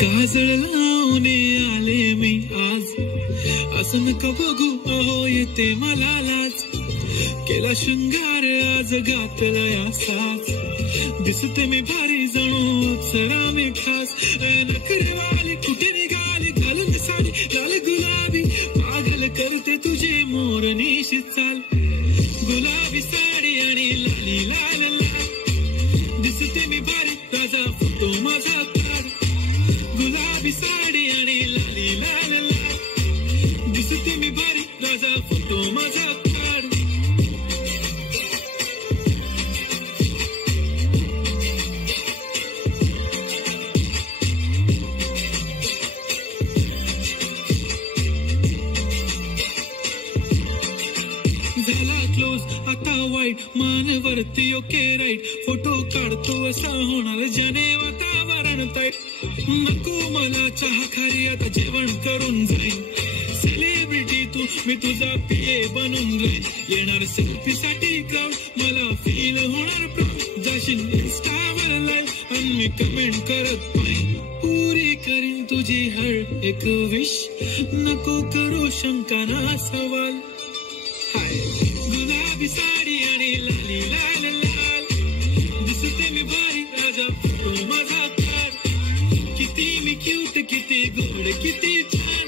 काजळ लावणे आले मी आज, असं नका बघू अहो येते मला लाज. केला शृंगार आज घातला या साज, दिसते मी भारी जणू सरा मी खास. नखरेवाली कुठे निघाली घालून साडी लाल गुलाबी, पागल करते तुझे मोरनीशी चाल. गुलाबी साडी आणि लाली लाल लाल, दिसते मी भारी ताजा फोटो माझा काढ. गुलाबी साडी आणि लाली लाल लाल, दिसते मी भारी ताजा फोटो माझा काढ. झाला क्लोज आता वाईट, मानवरती ओके राईट. फोटो काढतो असा होणार ज्याने वातावरण ताईट. नको मला चहा खारी आता जेवण करून जाईन. सेलिब्रिटी तू मी तुझा पिये बनून राहील. येणार सेल्फी साठी क्राऊड मला फील होणार प्राऊड. जाशील इंस्टावर लाईव्ह आणि मी कमेंट करत पाहिजे. पुरी करीन तुझी हर एक विश, नको करू शंका ना सवाल. गुलाबी साडी आणि लाली लाल लाल, दिसते मी भारी राजा फोटो माझा काढ. किती मी क्यूट किती गोड किती छान,